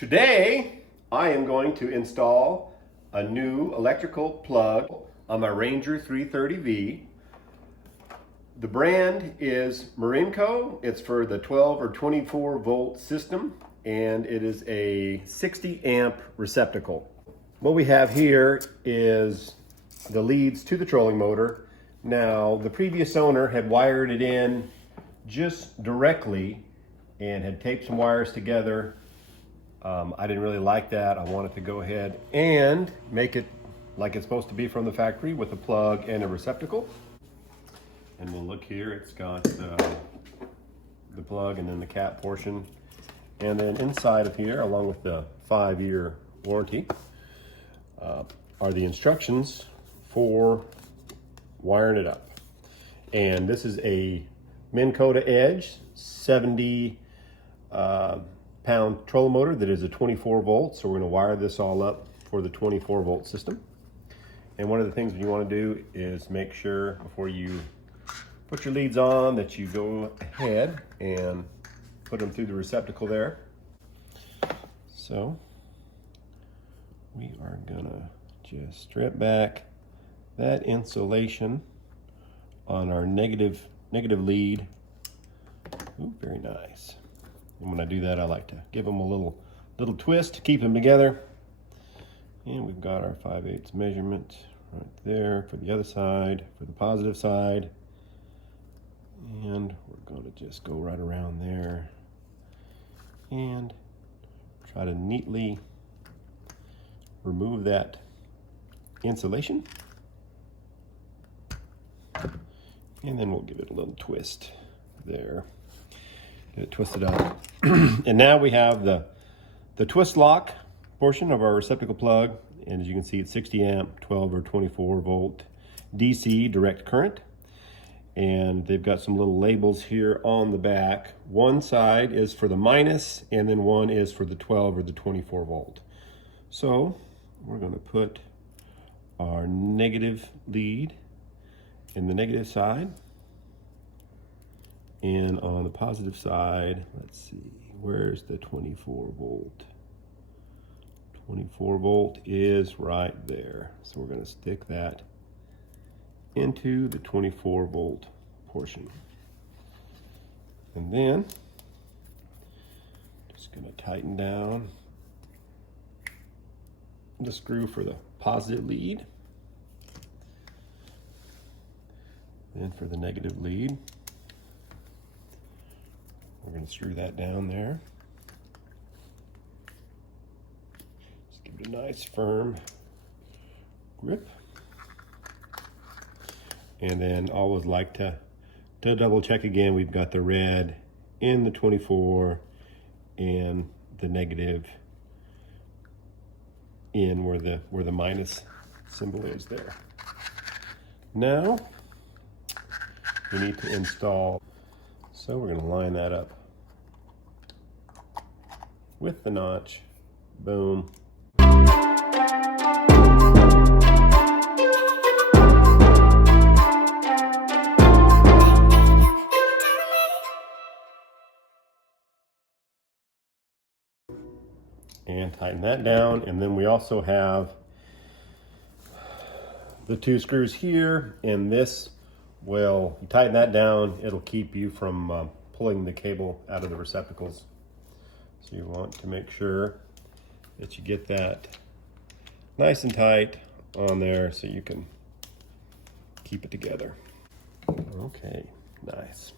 Today, I am going to install a new electrical plug on my Ranger 330V. The brand is Marinco. It's for the 12 or 24 volt system, and it is a 60 amp receptacle. What we have here is the leads to the trolling motor. Now, the previous owner had wired it in just directly and had taped some wires together. I didn't really like that. I wanted to go ahead and make it like it's supposed to be from the factory with a plug and a receptacle. And we'll look here, it's got the plug and then the cap portion. And then inside of here, along with the 5-year warranty, are the instructions for wiring it up. And this is a Minn Kota Edge 70 pound trolling motor that is a 24 volt. So we're going to wire this all up for the 24 volt system. And one of the things you want to do is make sure before you put your leads on that you go ahead and put them through the receptacle there. So we are gonna just strip back that insulation on our negative lead. Ooh, very nice. And when I do that, I like to give them a little twist to keep them together. And we've got our 5/8 measurement right there for the other side, for the positive side. And we're going to just go right around there and try to neatly remove that insulation. And then we'll give it a little twist there. Get it twisted up. And now we have the twist lock portion of our receptacle plug. And as you can see, it's 60 amp, 12 or 24 volt DC direct current. And they've got some little labels here on the back. One side is for the minus, and then one is for the 12 or the 24 volt. So we're going to put our negative lead in the negative side. And on the positive side, let's see, where's the 24 volt? 24 volt is right there. So we're going to stick that into the 24 volt portion. And then just going to tighten down the screw for the positive lead. Then for the negative lead, we're going to screw that down there. Just give it a nice firm grip. And then always like to double check again. We've got the red in the 24 and the negative in where the minus symbol is there. Now we need to install. So we're going to line that up with the notch. Boom. And tighten that down. And then we also have the 2 screws here, and this will, you tighten that down, it'll keep you from pulling the cable out of the receptacles. So you want to make sure that you get that nice and tight on there so you can keep it together. Okay, nice.